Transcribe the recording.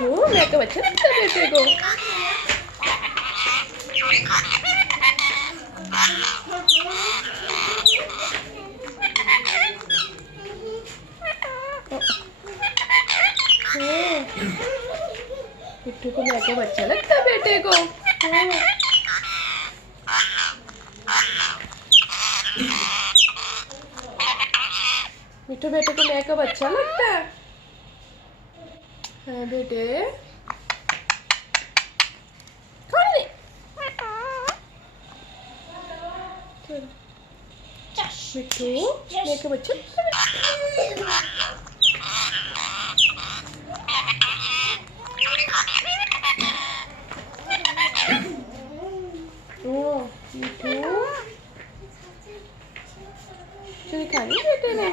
मिट्ठू मैं तो अच्छा लगता है बेटे को। मिट्ठू को मैं तो अच्छा लगता है बेटे को। मिट्ठू बेटे को मेकअप अच्छा लगता है। हाँ बेटे मिट्ठू मेकअप अच्छा ओ मिट्ठू चुरी खानी बेटे ने।